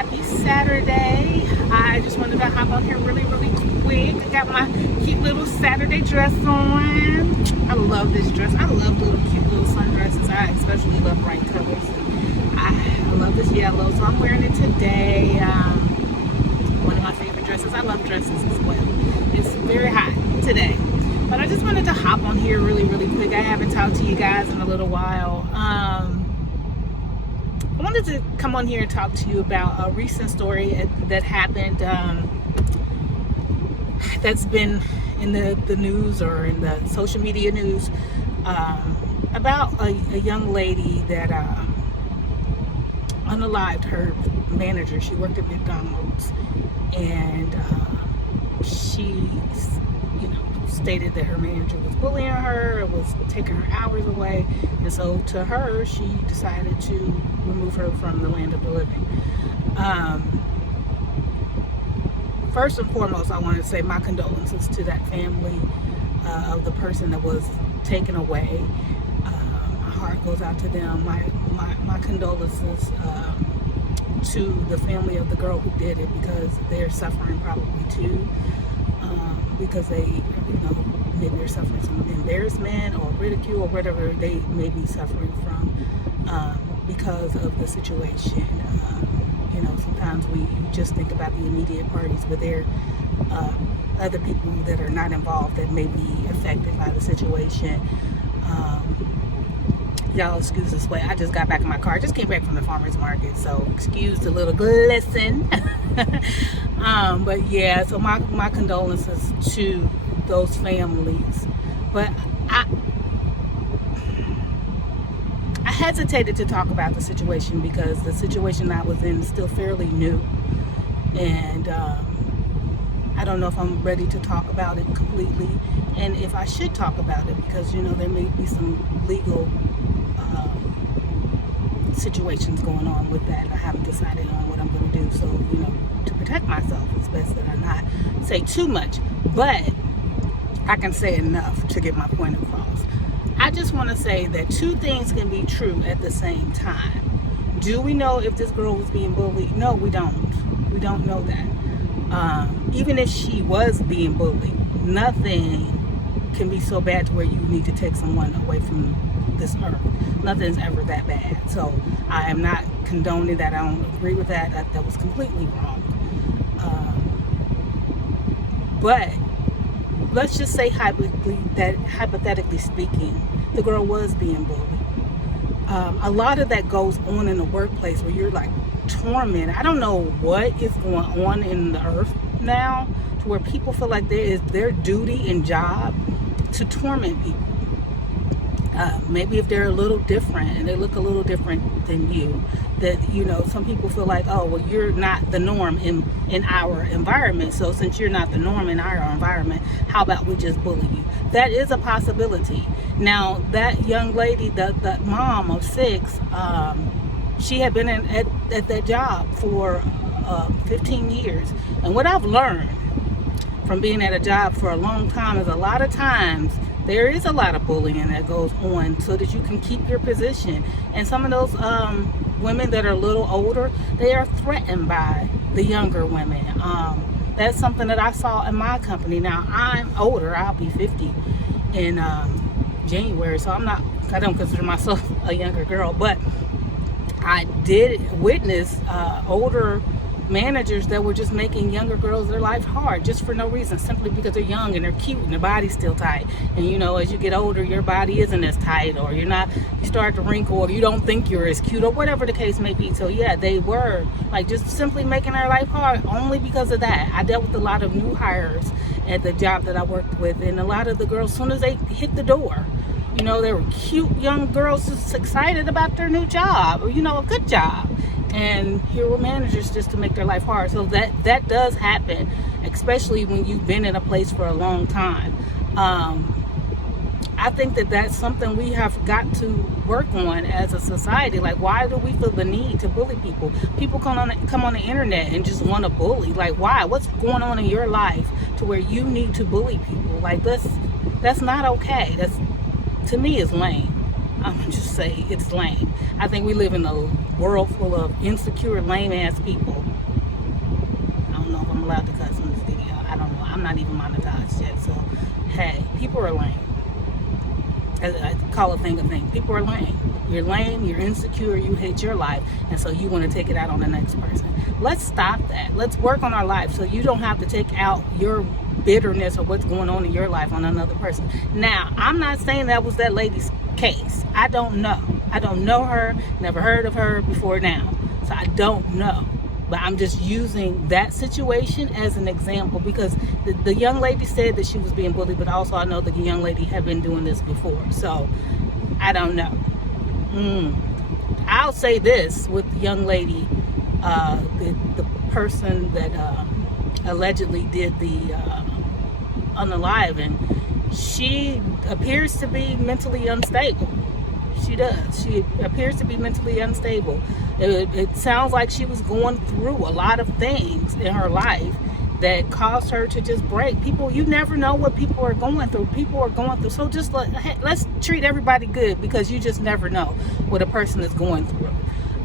happy Saturday. I just wanted to hop on here really quick. I got my cute little Saturday dress on. I love this dress. I love cute little sundresses. I especially love bright colors. I love this yellow, so I'm wearing it today. One of my favorite dresses. I love dresses as well. It's very hot today. But I just wanted to hop on here really quick. I haven't talked to you guys in a little while. I wanted to come on here and talk to you about a recent story that happened that's been in the news or in the social media news about a young lady that unalived her manager. She worked at McDonald's, and she stated that her manager was bullying her, was taking her hours away, and so to her, she decided to remove her from the land of the living. First and foremost, I want to say my condolences to that family of the person that was taken away. My heart goes out to them. My condolences to the family of the girl who did it, because they're suffering probably too. Because they, maybe they're suffering some embarrassment or ridicule or whatever they may be suffering from because of the situation. Sometimes we just think about the immediate parties, but there are other people that are not involved that may be affected by the situation. Y'all excuse this way. I just got back in my car. I just came back from the farmer's market, so excuse the little glisten. But yeah, so my condolences to those families. But I hesitated to talk about the situation because the situation I was in is still fairly new, and I don't know if I'm ready to talk about it completely, and if I should talk about it, because there may be some legal situations going on with that. I haven't decided on what I'm going to do, so to protect myself, it's best that I not say too much, but I can say enough to get my point across. I just want to say that two things can be true at the same time. Do we know if this girl was being bullied? No, we don't. We don't know that. Even if she was being bullied, nothing can be so bad to where you need to take someone away from this earth. Nothing's ever that bad. So I am not condoning that. I don't agree with that. That was completely wrong. But let's just say hypothetically speaking, the girl was being bullied. A lot of that goes on in the workplace where you're like tormented. I don't know what is going on in the earth now to where people feel like there is their duty and job to torment people. Maybe if they're a little different and they look a little different than you, that some people feel like, oh well, you're not the norm in our environment, so since you're not the norm in our environment, how about we just bully you? That is a possibility. Now that young lady, the mom of 6, she had been at that job for 15 years, and what I've learned from being at a job for a long time is a lot of times there is a lot of bullying that goes on so that you can keep your position. And some of those women that are a little older, they are threatened by the younger women. That's something that I saw in my company. Now, I'm older. I'll be 50 in January, so I don't consider myself a younger girl, but I did witness older managers that were just making younger girls their life hard just for no reason, simply because they're young and they're cute and their body's still tight. And as you get older, your body isn't as tight, or you start to wrinkle, or you don't think you're as cute, or whatever the case may be. So yeah, they were like just simply making their life hard only because of that. I dealt with a lot of new hires at the job that I worked with, and a lot of the girls, as soon as they hit the door, they were cute young girls just excited about their new job, or a good job. And here were managers just to make their life hard. So that does happen, especially when you've been in a place for a long time. I think that's something we have got to work on as a society. Like, why do we feel the need to bully people? People come on the internet and just want to bully. Like, why? What's going on in your life to where you need to bully people? Like, that's not okay. To me, is lame. I'm just say it's lame. I think we live in a world full of insecure, lame-ass people. I don't know if I'm allowed to cuss in this video. I don't know. I'm not even monetized yet. So, hey, people are lame. I call a thing a thing. People are lame. You're lame, you're insecure, you hate your life, and so you want to take it out on the next person. Let's stop that. Let's work on our life so you don't have to take out your bitterness or what's going on in your life on another person. Now, I'm not saying that was that lady's case. I don't know. I don't know her, never heard of her before now. So I don't know. But I'm just using that situation as an example because the young lady said that she was being bullied, but also I know the young lady had been doing this before. So I don't know. I'll say this with the young lady, the person that allegedly did the unaliving, she appears to be mentally unstable. She does. She appears to be mentally unstable. It sounds like she was going through a lot of things in her life that caused her to just break. People, you never know what people are going through. People are going through. So just let's treat everybody good because you just never know what a person is going through.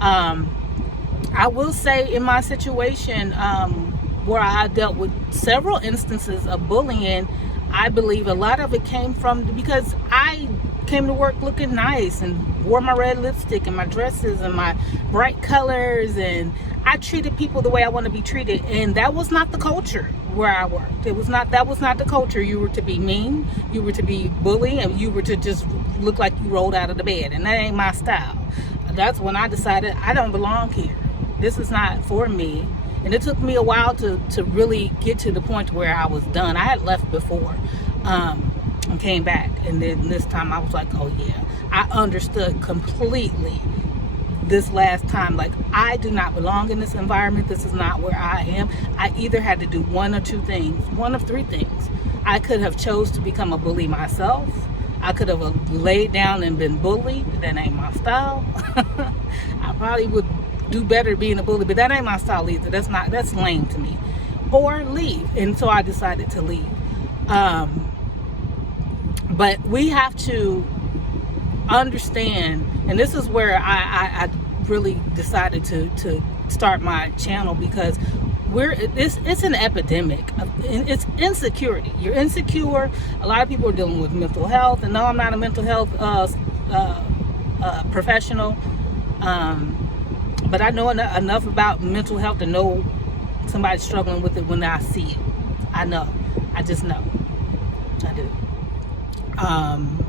I will say in my situation where I dealt with several instances of bullying, I believe a lot of it came from because I came to work looking nice and wore my red lipstick and my dresses and my bright colors, and I treated people the way I want to be treated, and that was not the culture where I worked. That was not the culture. You were to be mean, you were to be bully, and you were to just look like you rolled out of the bed, and that ain't my style. That's when I decided I don't belong here. This is not for me. And it took me a while to really get to the point where I was done. I had left before and came back, and then this time I was like, oh yeah, I understood completely this last time. Like, I do not belong in this environment. This is not where I am. I either had to do one of two things, one of three things. I could have chose to become a bully myself. I could have laid down and been bullied. That ain't my style. I probably would do better being a bully, but that ain't my style either. That's lame to me. Or leave. And so I decided to leave. But we have to understand, and this is where I really decided to start my channel, because it's an epidemic. It's insecurity. You're insecure. A lot of people are dealing with mental health, and no, I'm not a mental health professional, but I know enough about mental health to know somebody's struggling with it when I see it. I know. I just know. I do.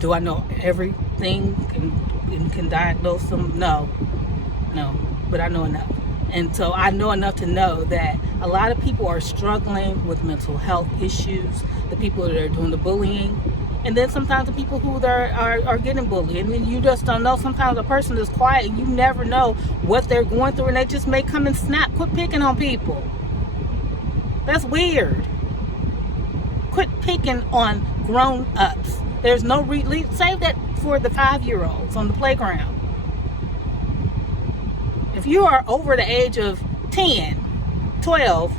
Do I know everything and can diagnose them? No, but I know enough. And so I know enough to know that a lot of people are struggling with mental health issues, the people that are doing the bullying, and then sometimes the people who are getting bullied. And then you just don't know. Sometimes a person is quiet and you never know what they're going through, and they just may come and snap. Quit picking on people. That's weird. Quit picking on grown-ups. There's no save that for the 5-year-olds on the playground. If you are over the age of 10, 12,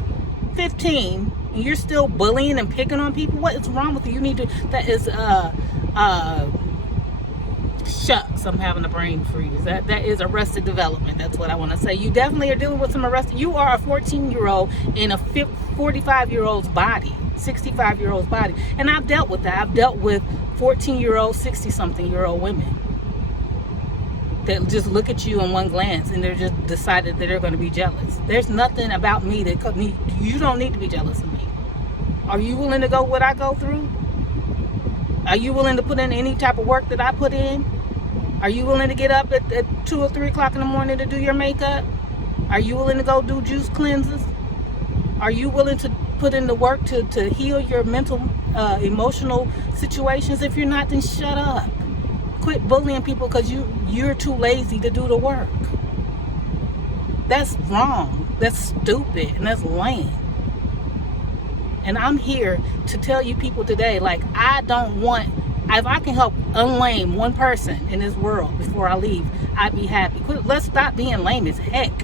15, and you're still bullying and picking on people, what is wrong with you? You need to, that is, shucks, I'm having a brain freeze. That is arrested development. That's what I want to say. You definitely are dealing with some arrested. You are a 14-year-old in a 45-year-old's body, 65-year-old's body. And I've dealt with that. I've dealt with 14-year-old, 60-something-year-old women that just look at you in one glance and they're just decided that they're going to be jealous. There's nothing about me that you don't need to be jealous of me. Are you willing to go what I go through? Are you willing to put in any type of work that I put in? Are you willing to get up at 2 or 3 o'clock in the morning to do your makeup? Are you willing to go do juice cleanses? Are you willing to put in the work to heal your mental, emotional situations? If you're not, then shut up. Quit bullying people because you're too lazy to do the work. That's wrong. That's stupid, and that's lame. And I'm here to tell you people today, like, I don't want, if I can help unlame one person in this world before I leave, I'd be happy. Let's stop being lame as heck.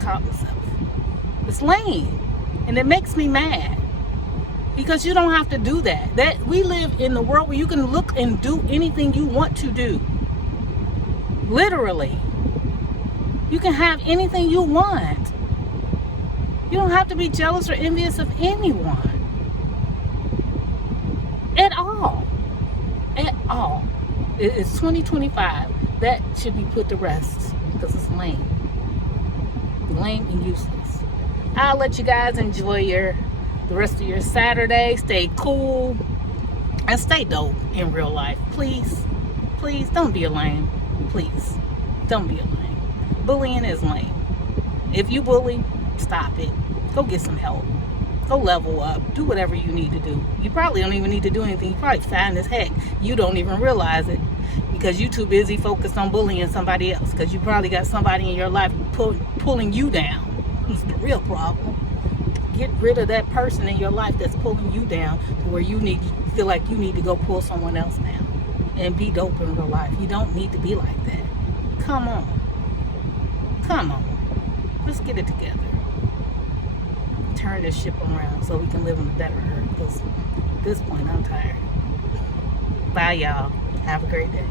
Call myself. It's lame. And it makes me mad. Because you don't have to do that. We live in the world where you can look and do anything you want to do. Literally. You can have anything you want. You don't have to be jealous or envious of anyone. At all. At all. It's 2025. That should be put to rest because it's lame. Lame and useless. I'll let you guys enjoy the rest of your Saturday. Stay cool and stay dope in real life. Please, please don't be a lame. Please, don't be a lame. Bullying is lame. If you bully, stop it. Go get some help. Go level up. Do whatever you need to do. You probably don't even need to do anything. You're probably fine as heck. You don't even realize it because you're too busy focused on bullying somebody else, because you probably got somebody in your life pulling you down. It's the real problem. Get rid of that person in your life that's pulling you down to where you feel like you need to go pull someone else down and be dope in real life. You don't need to be like that. Come on. Come on. Let's get it together. Turn this ship around so we can live on a better earth, because at this point I'm tired. Bye, y'all. Have a great day.